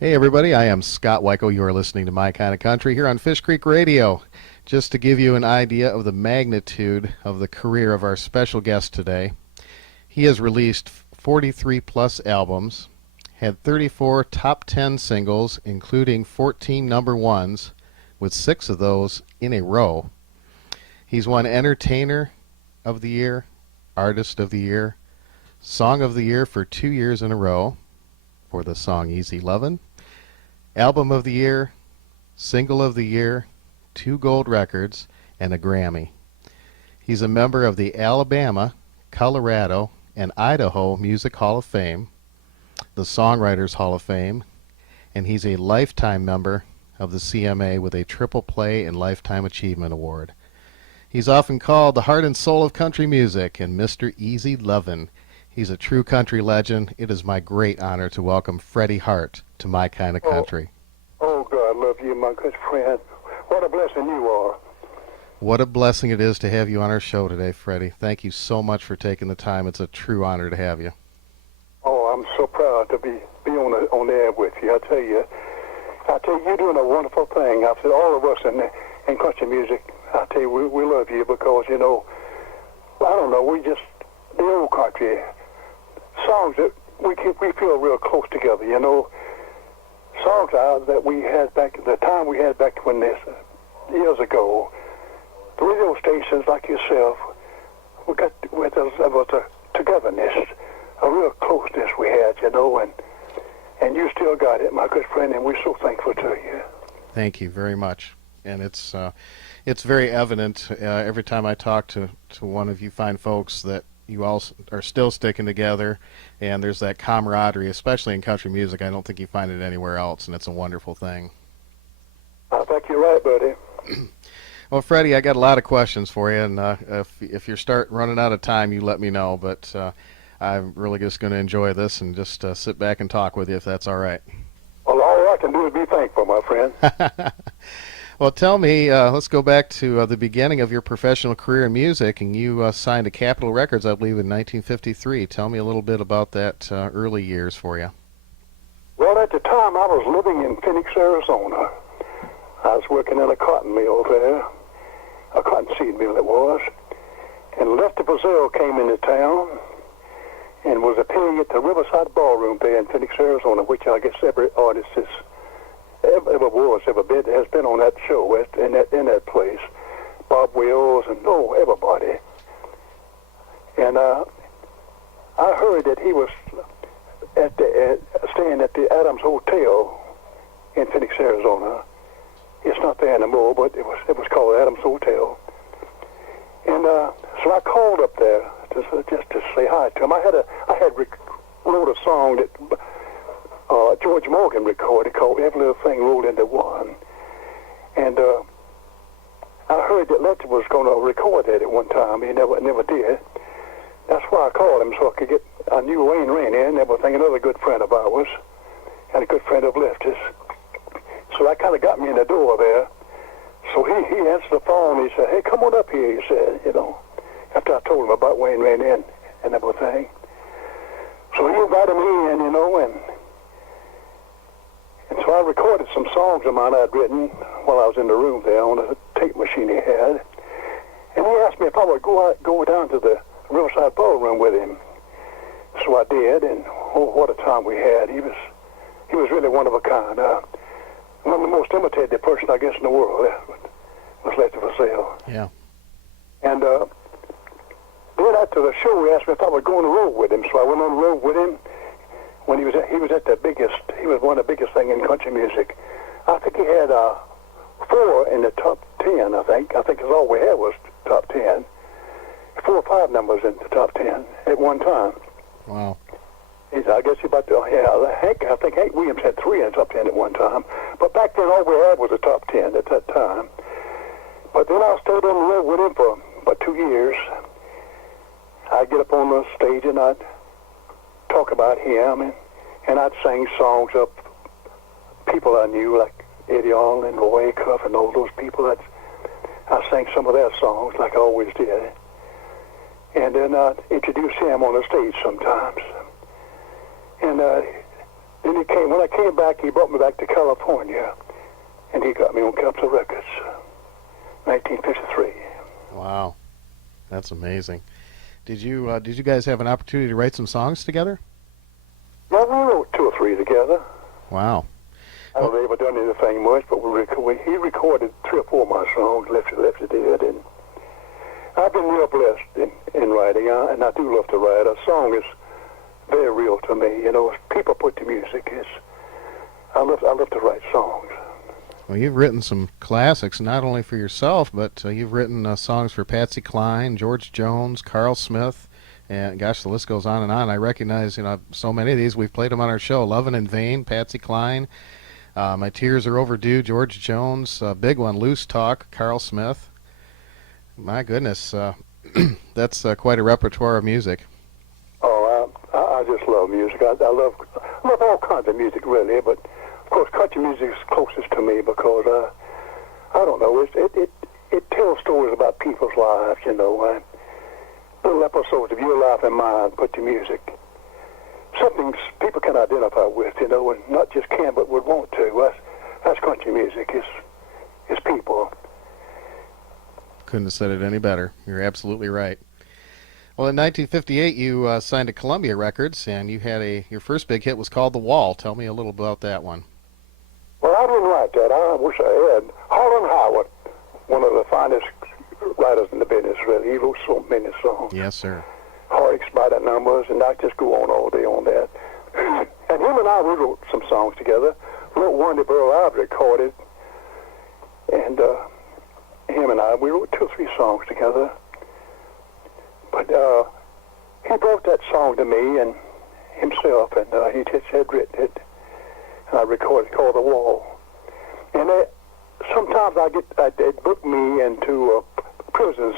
Hey everybody, I am Scott Weichel. You are listening to My Kind of Country here on Fish Creek Radio. Just to give you an idea of the magnitude of the career of our special guest today, he has released 43 plus albums, had 34 top 10 singles, including 14 number ones, with 6 of those in a row. He's won Entertainer of the Year, Artist of the Year, Song of the Year for 2 years in a row for the song Easy Lovin', Album of the Year, Single of the Year, 2 gold records, and a Grammy. He's a member of the Alabama, Colorado, and Idaho Music Hall of Fame, the Songwriters Hall of Fame, and he's a lifetime member of the CMA with a Triple Play and Lifetime Achievement Award. He's often called the heart and soul of country music and Mr. Easy Lovin'. He's a true country legend. It is my great honor to welcome Freddie Hart to My Kind of Country. Oh, God, love you, my good friend. What a blessing you are. What a blessing it is to have you on our show today, Freddie. Thank you so much for taking the time. It's a true honor to have you. Oh, I'm so proud to be on the air with you. I tell you, you're doing a wonderful thing. I've said all of us in country music, I tell you, we love you because, I don't know, we just, the old country songs that we feel real close together, songs that we had back, the time we had back when this, years ago, the radio stations like yourself, there was a togetherness, a real closeness we had, and you still got it, my good friend, and we're so thankful to you. Thank you very much. And it's very evident every time I talk to one of you fine folks that you all are still sticking together, and there's that camaraderie, especially in country music. I don't think you find it anywhere else, and it's a wonderful thing. I think you're right, buddy. Well, Freddie, I got a lot of questions for you, and if you start running out of time, you let me know. But I'm really just going to enjoy this and just sit back and talk with you, if that's all right. Well, all I can do is be thankful, my friend. Well, tell me, let's go back to the beginning of your professional career in music, and you signed to Capitol Records, I believe, in 1953. Tell me a little bit about that early years for you. Well, at the time, I was living in Phoenix, Arizona. I was working in a cotton mill there, a cotton seed mill it was, and Lefty Brazil came into town and was appearing at the Riverside Ballroom there in Phoenix, Arizona, which I guess every artist has been on that show in that place. Bob Wills and everybody. And I heard that he was staying at the Adams Hotel in Phoenix, Arizona. It's not there anymore, but it was called Adams Hotel. And so I called up there just to say hi to him. I wrote a song that George Morgan recorded called Every Little Thing Rolled Into One. And I heard that Lefty was going to record that at one time. He never did. That's why I called him, so I knew Wayne Rainey and everything, another good friend of ours, and a good friend of Lefty's. So that kind of got me in the door there. So he answered the phone. He said, "Hey, come on up here," he said, after I told him about Wayne Rainey and everything. So he invited me in, and so I recorded some songs of mine I'd written while I was in the room there on a tape machine he had. And he asked me if I would go down to the Riverside Ballroom with him. So I did, and what a time we had. He was really one of a kind. One of the most imitated person, I guess, in the world was Lefty Brazil. Yeah. And then after the show, he asked me if I would go on the road with him. So I went on the road with him. When he was one of the biggest thing in country music. I think he had 4 in the top 10, I think that's all we had was top 10. 4 or 5 numbers in the top 10 at one time. Wow. I guess I think Hank Williams had 3 in the top 10 at one time. But back then, all we had was the top 10 at that time. But then I stayed on the road with him for about 2 years. I'd get up on the stage and I'd talk about him, and I'd sing songs of people I knew, like Eddie Arnold and Roy Cuff and all those people. I sang some of their songs like I always did. And then I'd introduce him on the stage sometimes. And Then when I came back, he brought me back to California, and he got me on Capitol Records, 1953. Wow, that's amazing. Did you guys have an opportunity to write some songs together? Well, we wrote 2 or 3 together. Wow. I haven't ever done anything much, but he recorded 3 or 4 of my songs, Lefty did, and I've been real blessed in writing, and I do love to write. A song is very real to me, you know. People put to music. I love to write songs. Well, you've written some classics, not only for yourself, but you've written songs for Patsy Cline, George Jones, Carl Smith, and gosh, the list goes on and on. I recognize, you know, so many of these. We've played them on our show. Lovin' in Vain, Patsy Cline, My Tears Are Overdue, George Jones, big one, Loose Talk, Carl Smith. My goodness, that's quite a repertoire of music. Oh, I just love music. I love all kinds of music, really, but of course, country music is closest to me because I don't know. It tells stories about people's lives, you know. Little episodes of your life and mine put to music. Something people can identify with, you know, and not just can but would want to. That's country music. It's people. Couldn't have said it any better. You're absolutely right. Well, in 1958, you signed to Columbia Records, and you had your first big hit was called "The Wall." Tell me a little about that one. Well, I didn't write that. I wish I had. Harlan Howard, one of the finest writers in the business, really. He wrote so many songs. Yes, sir. Heartaches by the numbers, and I just go on all day on that. And him and I, we wrote some songs together. Wrote one that Burl Ivory recorded, and him and I, we wrote 2 or 3 songs together. But he brought that song to me and himself, and he just had written it, and I recorded it, called "The Wall." And sometimes they book me into prisons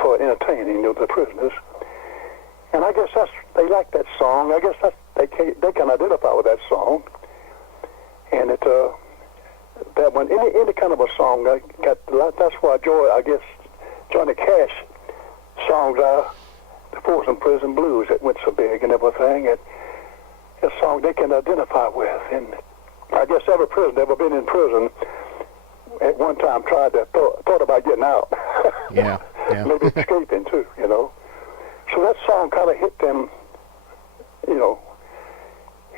for entertaining, you know, the prisoners. And I guess they like that song. I guess they can identify with that song. And that one, any kind of a song, that's why I guess Johnny Cash songs are the Folsom Prison Blues that went so big and everything. And a song they can identify with. And I guess every prisoner ever been in prison at one time thought about getting out. Yeah. Maybe escaping too, you know. So that song kind of hit them, you know,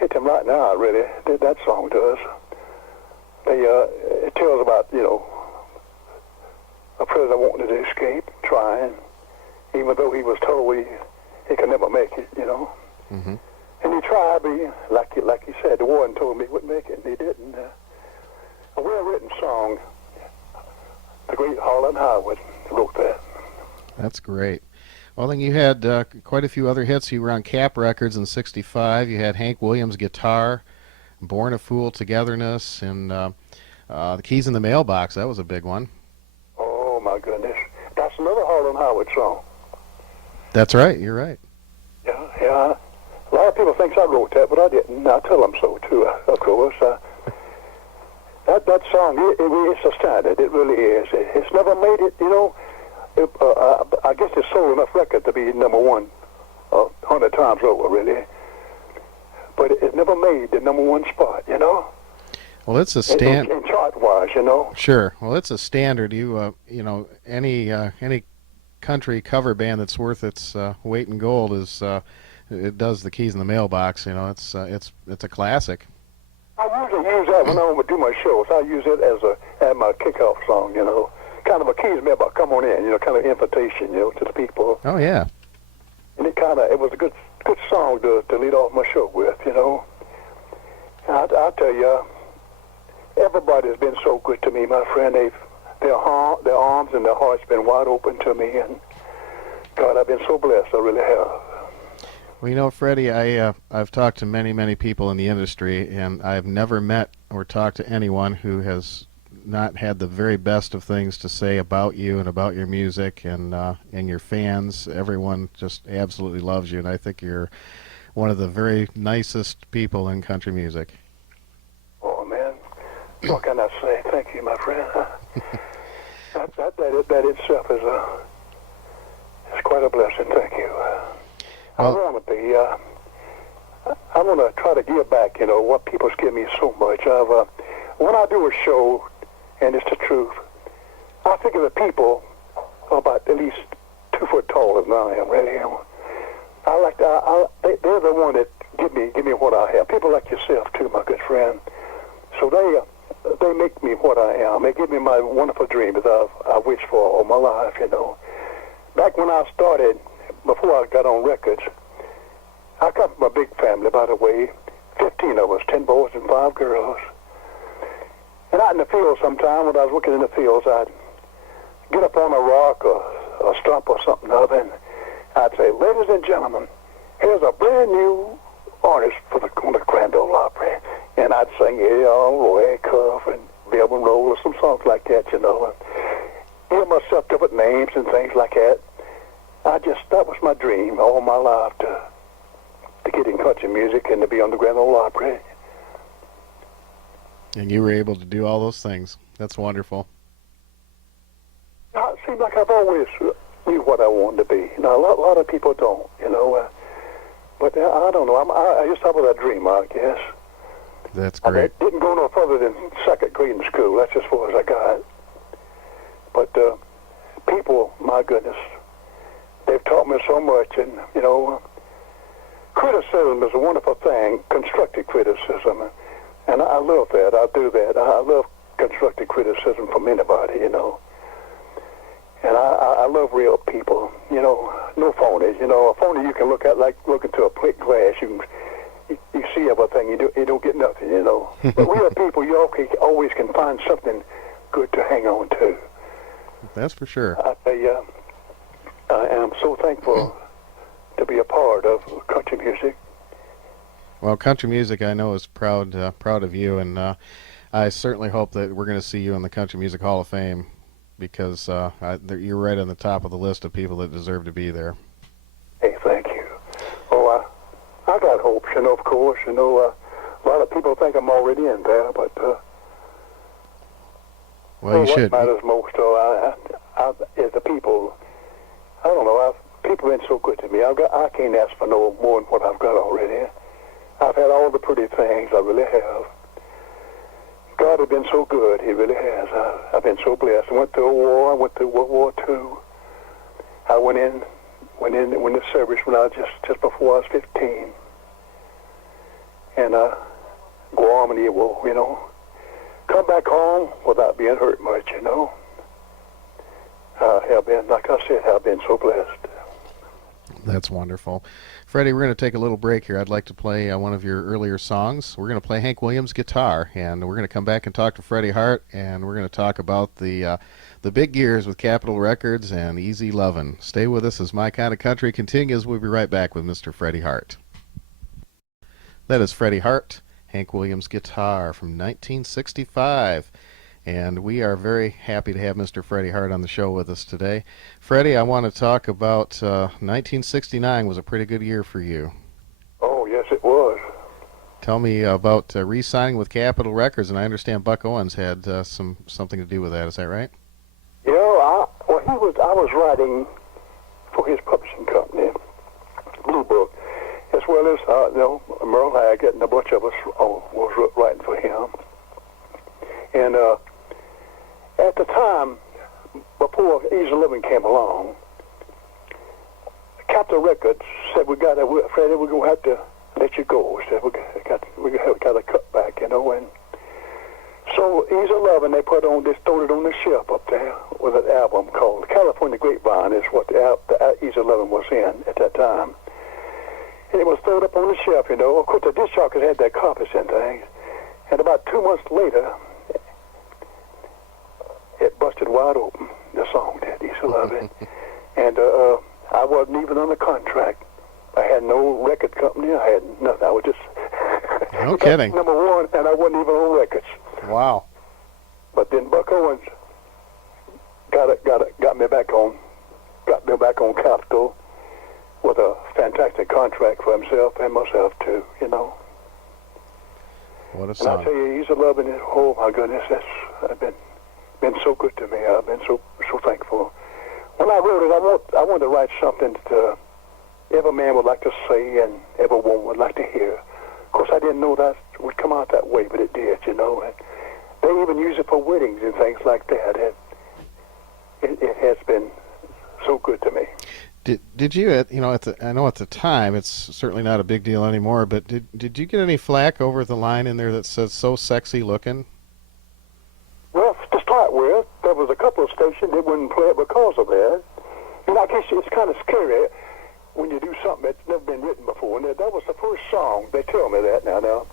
right now, really. That song does. It tells about, you know, a prisoner wanting to escape, trying, even though he was told he could never make it, you know. Mm-hmm. And he tried, but like he said, the warden told me he wouldn't make it, and he didn't. A well-written song. The great Harlan Howard wrote that. That's great. Well, then you had quite a few other hits. You were on Cap Records in '65. You had Hank Williams' Guitar, Born a Fool, Togetherness, and The Keys in the Mailbox. That was a big one. Oh, my goodness. That's another Harlan Howard song. That's right. You're right. Yeah. A lot of people think I wrote that, but I didn't. I tell them so, too, of course. That song, it's a standard. It really is. It's never made it, you know. I guess it's sold enough record to be number 1 100 times over, really. But it never made the number 1 spot, you know. Well, it's a standard. In chart-wise, you know. Sure. Well, it's a standard. You know, any country cover band that's worth its weight in gold it does The Keys in the Mailbox. You know, it's a classic. I usually use that when I do my shows. I use it as my kickoff song, you know. Kind of a Keys Mailbox, come on in, you know, kind of invitation, you know, to the people. Oh, yeah. And it was a good song to lead off my show with, you know. And I'll tell you, everybody's been so good to me, my friend. Their arms and their hearts been wide open to me, and God, I've been so blessed. I really have. Well, you know, Freddie, I've talked to many, many people in the industry, and I've never met or talked to anyone who has not had the very best of things to say about you and about your music and your fans. Everyone just absolutely loves you, and I think you're one of the very nicest people in country music. Oh, man. What can I say? Thank you, my friend. that itself is quite a blessing. Thank you. I want to be. I want to try to give back, what people's given me so much. When I do a show, and it's the truth, I think of the people about at least 2 foot taller than I am, really. I like to, they're the one that give me what I have. People like yourself too, my good friend. So they make me what I am. They give me my wonderful dreams I've wished for all my life, Back when I started, before I got on records, I come from a big family, by the way. 15 of us, 10 boys and 5 girls. And out in the field sometime, when I was working in the fields, I'd get up on a rock or a stump or something other, and I'd say, ladies and gentlemen, here's a brand new artist for the Grand Ole Opry. And I'd sing, yeah, Roy Cuff and Bill Monroe or some songs like that, and give myself different names and things like that. That was my dream all my life, to get in country music and to be on the Grand Ole Opry. And you were able to do all those things. That's wonderful. It seems like I've always knew what I wanted to be. A lot of people don't, but I don't know. I just have a dream, I guess. That's great. I didn't go no further than 2nd grade in school. That's as far as I got. But people, my goodness, they've taught me so much. And, criticism is a wonderful thing, constructive criticism. And I love that. I do that. I love constructive criticism from anybody, And I love real people, no phonies. A phony you can look at like looking to a plate glass. You see everything. You don't get nothing, But real people, you always can find something good to hang on to. That's for sure. I tell you, I am so thankful to be a part of country music. Well, country music, I know, is proud of you, and I certainly hope that we're going to see you in the Country Music Hall of Fame, because you're right on the top of the list of people that deserve to be there. Hey, thank you. Oh, I got hopes, of course. A lot of people think I'm already in there, but well, you should. What matters most is the people. I don't know. People have been so good to me. I can't ask for no more than what I've got already. I've had all the pretty things. I really have. God has been so good. He really has. I've been so blessed. I went through a war. I went through World War II. I went in the service when I was just before I was 15. And Guam and Iwo, come back home without being hurt much, I have been, like I said, I've been so blessed. That's wonderful. Freddie, we're going to take a little break here. I'd like to play one of your earlier songs. We're going to play Hank Williams guitar, and we're going to come back and talk to Freddie Hart, and we're going to talk about the big years with Capitol Records and Easy Lovin'. Stay with us as My Kind of Country continues. We'll be right back with Mr. Freddie Hart. That is Freddie Hart, Hank Williams guitar from 1965. And we are very happy to have Mr. Freddie Hart on the show with us today. Freddie, I want to talk about 1969 was a pretty good year for you. Oh, yes, it was. Tell me about re-signing with Capitol Records, and I understand Buck Owens had something to do with that. Is that right? Yeah, I was writing for his publishing company, Blue Book, as well as Merle Haggard and a bunch of us was writing for him. And at the time, before Easy Living came along, Capitol Records said, Freddie, we're going to have to let you go. Said we got to cut back, And so Easy Lovin', they thrown it on the shelf up there with an album called California Grapevine, is what the Easy Lovin' was in at that time. And it was thrown up on the shelf, Of course, the disc jockeys had their copies and things. And about 2 months later, it busted wide open, the song did, Easy Lovin'. And I wasn't even on the contract. I had no record company. I had nothing. I was just no kidding. number one, and I wasn't even on records. Wow. But then Buck Owens got me back on Capitol with a fantastic contract for himself and myself too. What a And song. I tell you, Easy Lovin', oh my goodness, that's been so good to me. I've been so thankful. When I wrote it, I wanted to write something to every man would like to say and every woman would like to hear. Of course, I didn't know that would come out that way, but it did, you know. And they even use it for weddings and things like that. And it has been so good to me. Did you, I know at the time it's certainly not a big deal anymore, but did you get any flack over the line in there that says "so sexy looking"? Well, to start with, there was a couple of stations that wouldn't play it because of that. And I guess it's kind of scary when you do something that's never been written before. And that was the first song. They tell me that now.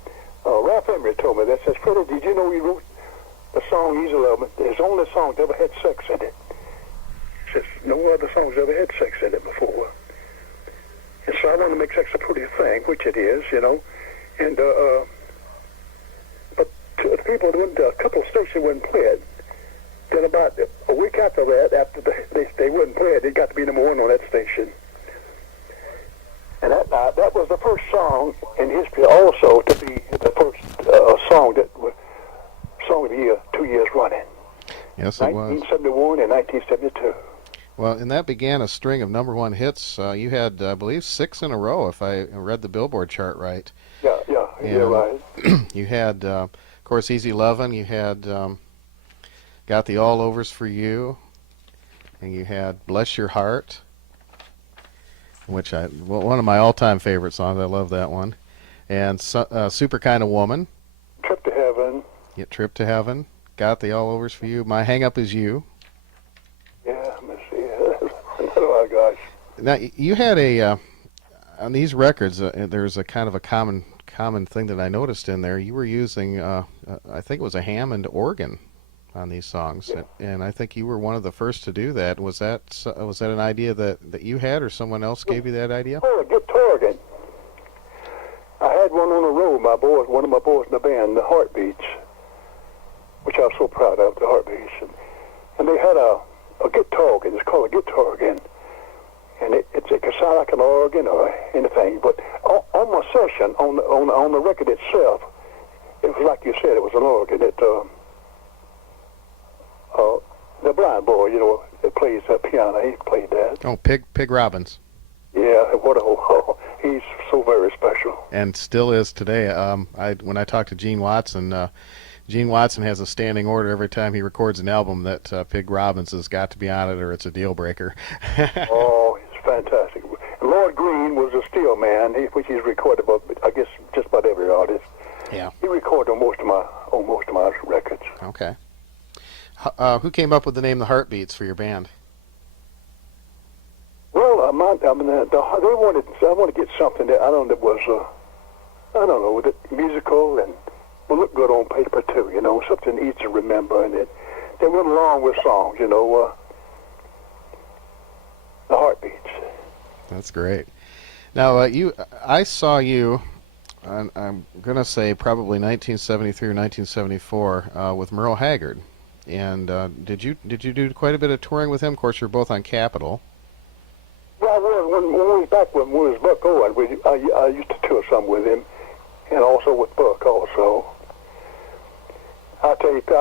Ralph Emery told me that. Says, Freddie, did you know he wrote the song Easy Lovin'? His only song that ever had sex in it. Says, no other songs ever had sex in it before. And so I wanted to make sex a pretty thing, which it is, you know. And, but to the people, a couple of stations wouldn't play it. Then about a week after that, after they wouldn't play it, it got to be number one on that station. And that was the first song in history also to be the first song of the year, 2 years running. Yes, it was. 1971 and 1972. Well, and that began a string of number one hits. You had, I believe, 6 in a row, if I read the Billboard chart right. Yeah, you're right. You had, of course, Easy Lovin'. You had Got the All Overs for You, and you had Bless Your Heart, which one of my all-time favorite songs. I love that one. And Super Kind of Woman. Trip to Heaven. Yeah, Trip to Heaven. Got the All Overs for You. My Hang Up Is You. Yeah, let me see. Oh, my gosh. Now, you had on these records, there's a kind of a common thing that I noticed in there. You were using, I think it was a Hammond organ on these songs, yeah. And I think you were one of the first to do that. Was that an idea that you had, or someone else gave you that idea? Oh, a guitar organ. I had one on the road. One of my boys in the band, the Heartbeats, which I was so proud of, the Heartbeats, and they had a guitar organ. It's called a guitar organ, and it can sound like an organ or anything. But on my session, on the record itself, it was like you said, it was an organ. The blind boy, you know, that plays piano, he played that. Oh, Pig Robbins. Yeah, he's so very special. And still is today. When I talked to Gene Watson, Gene Watson has a standing order every time he records an album that Pig Robbins has got to be on it, or it's a deal breaker. Oh, it's fantastic. Lloyd Green was a steel man, which he's recorded, I guess, just about every artist. Yeah. He recorded on most of my records. Okay. Who came up with the name The Heartbeats for your band? Well, I wanted to get something that that was musical and will look good on paper too. You know, something easy to remember, and they went along with songs. You know, The Heartbeats. That's great. Now, I saw you. I'm gonna say probably 1973 or 1974 with Merle Haggard. And did you do quite a bit of touring with him? Of course, you're both on Capitol. Well, I was when we was back when we was Buck Owen. I used to tour some with him, and also with Buck also. I tell you, I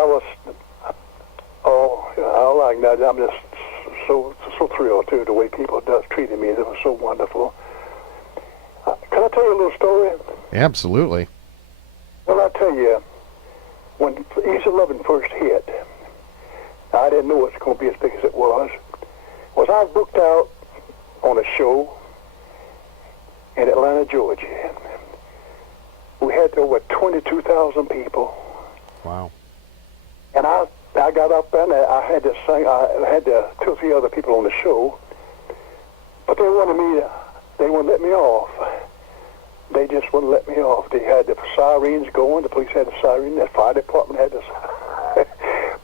like that. I'm just so thrilled too the way people treated me. It was so wonderful. Can I tell you a little story? Absolutely. Well, I tell you, when Easy Lovin' first hit, I didn't know it was going to be as big as it was. I was booked out on a show in Atlanta, Georgia. We had over 22,000 people. Wow. And I got up there and I had to sing. I had 2 or 3 other people on the show, but they wouldn't let me off. They just wouldn't let me off. They had the sirens going. The police had the siren. The fire department had the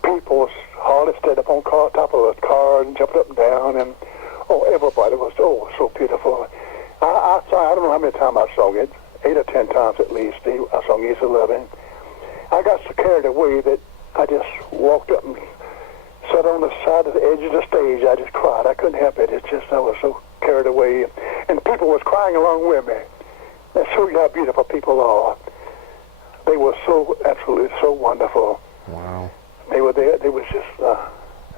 people hardly stood up on top of the car and jumped up and down, and everybody was so beautiful. I don't know how many times I sung it, 8 or 10 times at least. I sung Easy Lovin'. I got so carried away that I just walked up and sat on the side of the edge of the stage. I just cried. I couldn't help it. It's just I was so carried away, and people was crying along with me. That shows you how beautiful people are. They were so absolutely so wonderful. Wow. They were there. They was just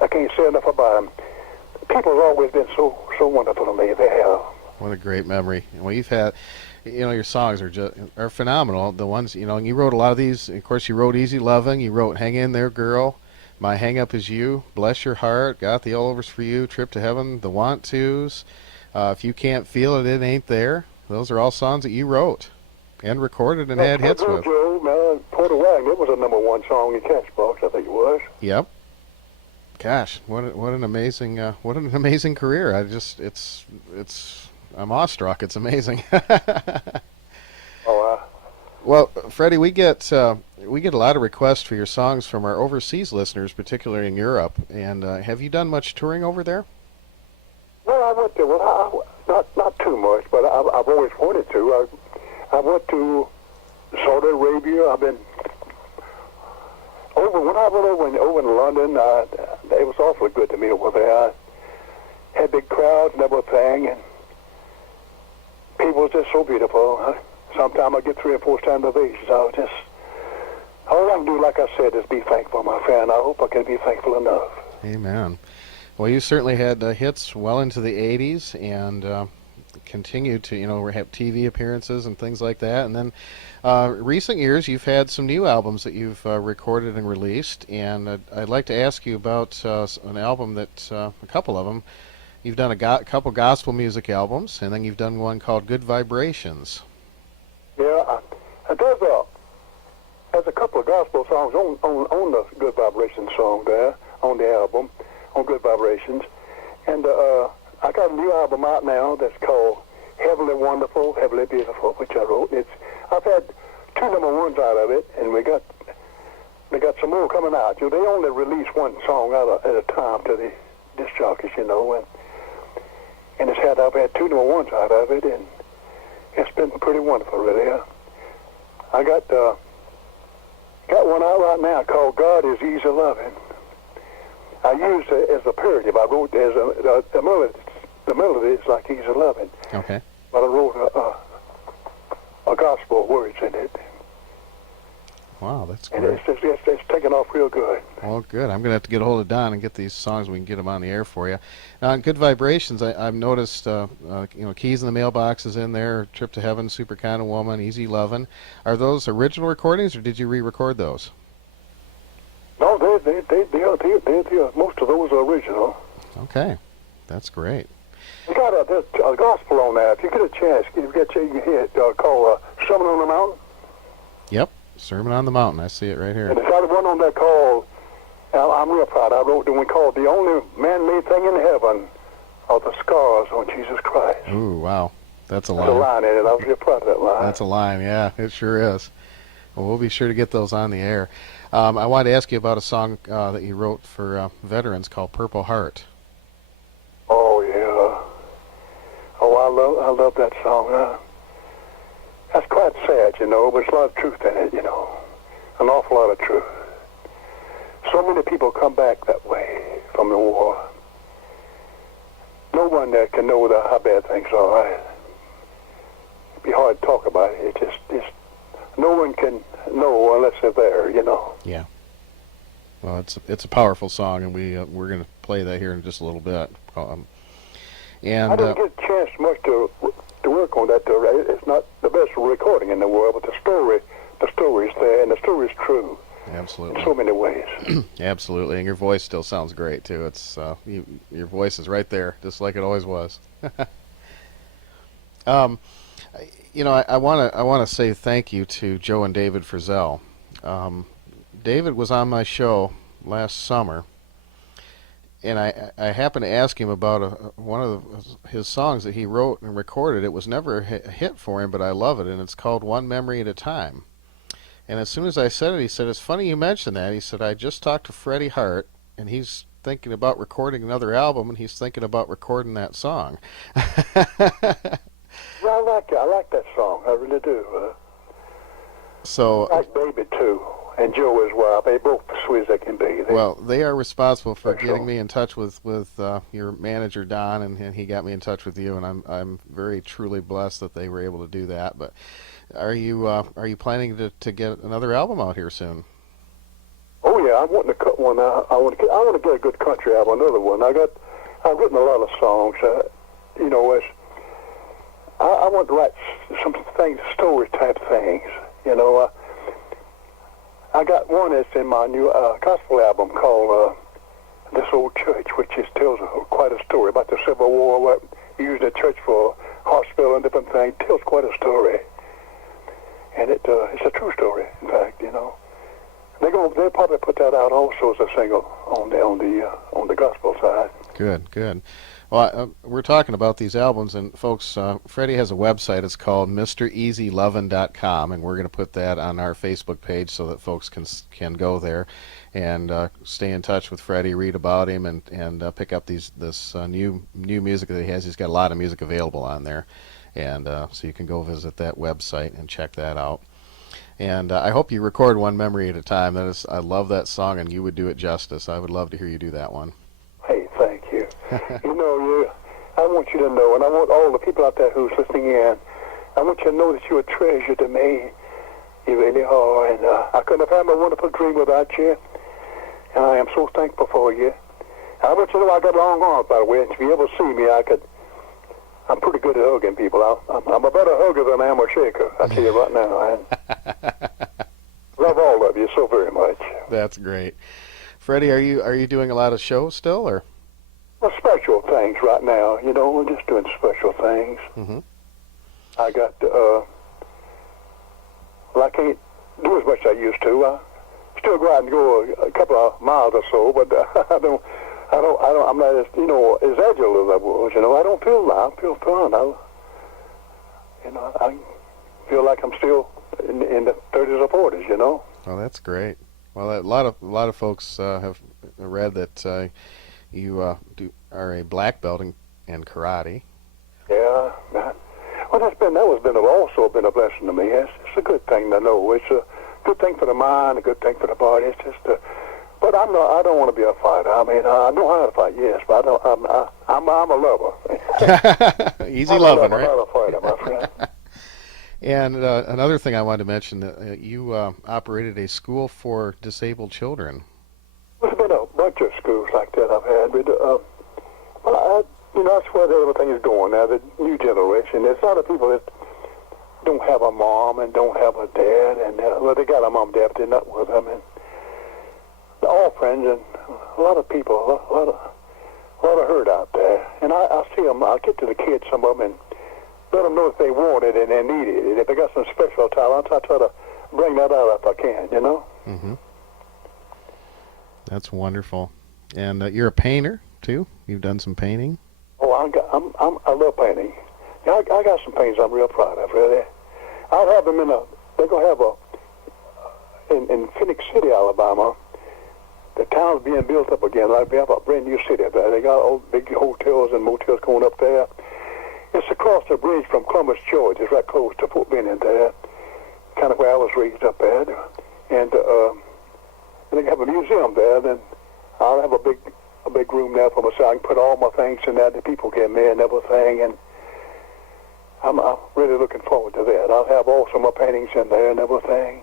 I can't say enough about them. People have always been so wonderful to me. They have. What a great memory. Well, you've had, your songs are phenomenal. The ones, and you wrote a lot of these. Of course, you wrote Easy Lovin', you wrote Hang In There Girl, My Hang Up Is You, Bless Your Heart, Got the All Overs For You, Trip to Heaven, The Want Tos, If You Can't Feel It, It Ain't There. Those are all songs that you wrote and recorded and had hits with. Joe, man, Porter Wagon, it was a #1 song in Catchbox, I think it was. Yep. Gosh, what an amazing career. I'm awestruck. It's amazing. Oh, Well, Freddie, we get a lot of requests for your songs from our overseas listeners, particularly in Europe. And have you done much touring over there? well, I went to, not too much, but I've always wanted to. I went to Saudi Arabia. I've been when I went over in London. It was awfully good to me over there. I had big crowds and everything, and people was just so beautiful. Sometimes I get 3 or 4 standing ovations. All I can do, like I said, is be thankful, my friend. I hope I can be thankful enough. Amen. Well, you certainly had hits well into the 80s and continued to, have TV appearances and things like that. And then recent years, you've had some new albums that you've recorded and released. And I'd like to ask you about an album that, a couple of them. You've done a couple gospel music albums, and then you've done one called Good Vibrations. Yeah, there's a couple of gospel songs on the Good Vibrations song there, on the album, on Good Vibrations. And I got a new album out now that's called Heavenly Wonderful, Heavenly Beautiful, which I wrote. I've had 2 #1s out of it, and we got some more coming out. They only release one song out at a time to the disc jockeys, and I've had 2 #1s out of it, and it's been pretty wonderful, really. I got one out right now called God Is Easy Lovin'. I used it as a parody. I wrote as the melody is like Easy Lovin'. Okay. But I wrote a gospel words in it. Wow, that's And great. it's taken off real good. Well, good. I'm going to have to get a hold of Don and get these songs. We can get them on the air for you. Now, on Good Vibrations, I've noticed, Keys in the Mailbox is in there, Trip to Heaven, Super Kind of Woman, Easy Lovin'. Are those original recordings, or did you re-record those? No, they most of those are original. Okay, that's great. You got a gospel on there. If you get a chance, you hear it called Sermon on the Mountain. Yep, Sermon on the Mountain. I see it right here. And it's got one on there called, I'm real proud, I wrote the one called The Only Man-Made Thing in Heaven Are the Scars on Jesus Christ. Ooh, wow. That's a There's a line. line in it. I was real proud of that line. That's a line, yeah. It sure is. Well, we'll be sure to get those on the air. I wanted to ask you about a song that you wrote for veterans called Purple Heart. Oh, yeah. Oh, I love that song. That's quite sad, but there's a lot of truth in it, An awful lot of truth. So many people come back that way from the war. No one that can know how bad things are. It'd be hard to talk about it. It's just no one can know unless they're there, Yeah. Well, it's a powerful song, and we're going to play that here in just a little bit. I didn't get a chance much to work on that. It's not the best recording in the world, but the story's there, and the story's true. Absolutely. In so many ways. Absolutely, and your voice still sounds great too. It's your voice is right there, just like it always was. I want to say thank you to Joe and David Frizzell. David was on my show last summer, and I happened to ask him about one of his songs that he wrote and recorded. It was never a hit for him, but I love it, and it's called One Memory at a Time. And as soon as I said it, he said, "It's funny you mentioned that." He said, "I just talked to Freddie Hart, and he's thinking about recording another album, and he's thinking about recording that song." Yeah, I like that song. I really do. So I like Baby, too, and Joe as well. They both as sweet as they can be. They are responsible for That's getting all. me in touch with your manager, Don, and he got me in touch with you, and I'm very truly blessed that they were able to do that. But are you planning to get another album out here soon? Oh yeah, I'm wanting to cut one out. I want to get a good country album, another one. I've written a lot of songs. I want to write some things, story type things. You know, I got one that's in my new gospel album called This Old Church, which tells quite a story about the Civil War, what used the church for hospital and different things. Tells quite a story, and it's a true story. In fact, you know, they'll probably put that out also as a single on the gospel side. Good, good. Well, we're talking about these albums, and folks, Freddie has a website. It's called MrEasyLovin.com, and we're going to put that on our Facebook page so that folks can go there and stay in touch with Freddie, read about him, and pick up this new music that he has. He's got a lot of music available on there, and so you can go visit that website and check that out. And I hope you record one memory at a time. I love that song, and you would do it justice. I would love to hear you do that one. Hey, thank you. You know, I want you to know, and I want all the people out there who's listening in, I want you to know that you're a treasure to me. You really are, and I couldn't have had my wonderful dream without you, and I am so thankful for you. I want you to know I got long arms, by the way, and if you ever see me, I'm pretty good at hugging people. I'm a better hugger than I am a shaker, I tell you right now. And love all of you so very much. That's great. Freddie, are you doing a lot of shows still, or? Well, special things right now. You know, we're just doing special things. Mm-hmm. I got, well, I can't do as much as I used to. I still go out and go a couple of miles or so, but I'm not as, you know, as agile as I was. You know, I don't feel fun. I feel like I'm still in the 30s or 40s. You know. Well, that's great. Well, a lot of folks have read that you are a black belt in karate. Yeah. Well, that was also been a blessing to me. It's a good thing to know. It's a good thing for the mind, a good thing for the body. It's just but I don't want to be a fighter. I mean, I know how to fight, yes, but I'm a lover. Easy loving, right? I'm not a fighter, my friend. And another thing I wanted to mention, you operated a school for disabled children. There's been a bunch of schools like that I've had, but you know, that's where everything is going now, the new generation. There's a lot of people that don't have a mom and don't have a dad, and well, they got a mom and dad, but they're not with them, and they're all friends, and a lot of people, a lot of hurt out there. And I see them, I get to the kids, some of them, and let them know if they want it and they need it. And if they got some special talent, I try to bring that out if I can, you know? Mm-hmm. That's wonderful. And you're a painter, too? You've done some painting? Oh, I love painting. Yeah, I got some paintings I'm real proud of, really. I'll have them they're going to have in Phoenix City, Alabama, the town's being built up again. Like we have a brand new city there. They got all big hotels and motels going up there. It's across the bridge from Columbus, Georgia. It's right close to Fort Benning there, kind of where I was raised up at. And they have a museum there. Then I'll have a big room there for myself. I can put all my things in there. The people get me and everything. And I'm really looking forward to that. I'll have also my paintings in there and everything.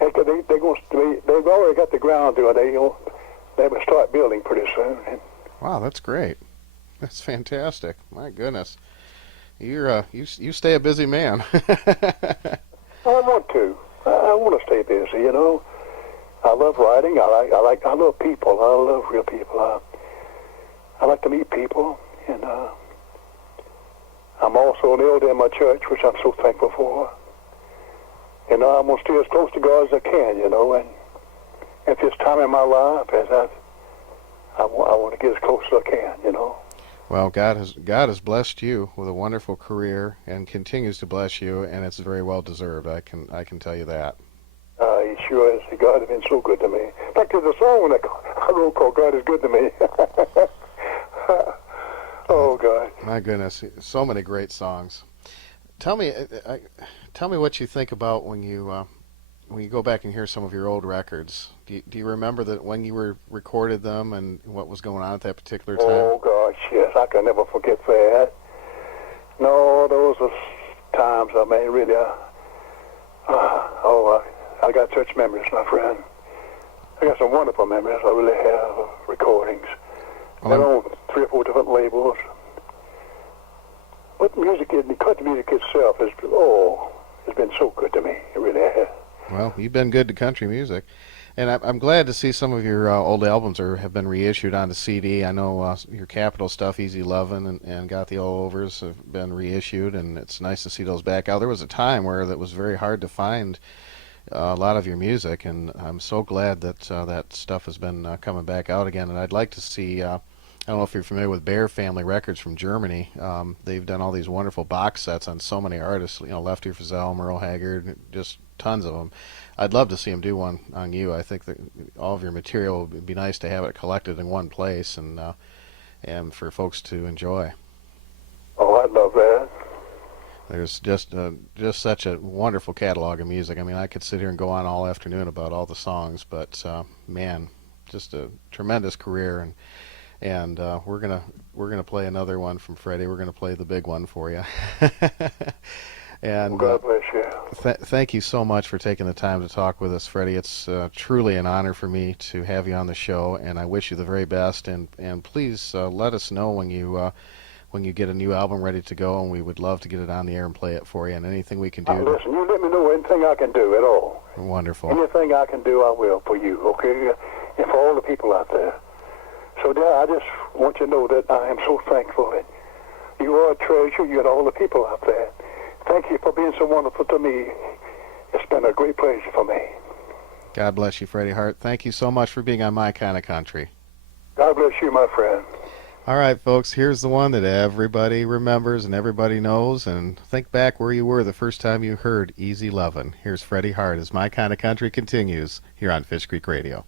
And they've already got the ground doing. They will start building pretty soon. Wow, that's great. That's fantastic. My goodness, you stay a busy man. I want to. I want to stay busy. You know, I love writing. I love people. I love real people. I like to meet people, and I'm also an elder in my church, which I'm so thankful for. And I'm gonna stay as close to God as I can. You know, and at this time in my life, I want to get as close as I can. You know. Well, God has blessed you with a wonderful career and continues to bless you, and it's very well deserved. I can tell you that. He sure is. God has been so good to me. In fact, there's a song that I wrote called "God is Good to Me." Oh God! My goodness, so many great songs. Tell me what you think about when you go back and hear some of your old records. Do you remember that when you recorded them and what was going on at that particular time? Oh gosh, yes, I can never forget that. No, those were times. I mean, really. I got such memories, my friend. I got some wonderful memories. I really have recordings. They're on 3 or 4 different labels. But music, country music itself has been so good to me. It really has. Well, you've been good to country music. And I'm glad to see some of your old albums have been reissued onto CD. I know your Capitol stuff, Easy Lovin' and Got the Ole Overs have been reissued, and it's nice to see those back out. There was a time where that was very hard to find a lot of your music, and I'm so glad that that stuff has been coming back out again. And I'd like to see. I don't know if you're familiar with Bear Family Records from Germany. They've done all these wonderful box sets on so many artists. You know, Lefty Frizzell, Merle Haggard, just tons of them. I'd love to see them do one on you. I think that all of your material would be nice to have it collected in one place and for folks to enjoy. Oh, I'd love that. There's just such a wonderful catalog of music. I mean, I could sit here and go on all afternoon about all the songs, but man, just a tremendous career. And we're gonna play another one from Freddie. We're gonna play the big one for you. And God bless you. Thank you so much for taking the time to talk with us, Freddie. It's truly an honor for me to have you on the show, and I wish you the very best. And please let us know when you get a new album ready to go, and we would love to get it on the air and play it for you. And anything we can do. Listen, you let me know anything I can do at all. Wonderful. Anything I can do, I will for you. Okay, and for all the people out there. So, Dad, I just want you to know that I am so thankful that you are a treasure. You and all the people out there. Thank you for being so wonderful to me. It's been a great pleasure for me. God bless you, Freddie Hart. Thank you so much for being on My Kind of Country. God bless you, my friend. All right, folks, here's the one that everybody remembers and everybody knows. And think back where you were the first time you heard Easy Lovin'. Here's Freddie Hart as My Kind of Country continues here on Fish Creek Radio.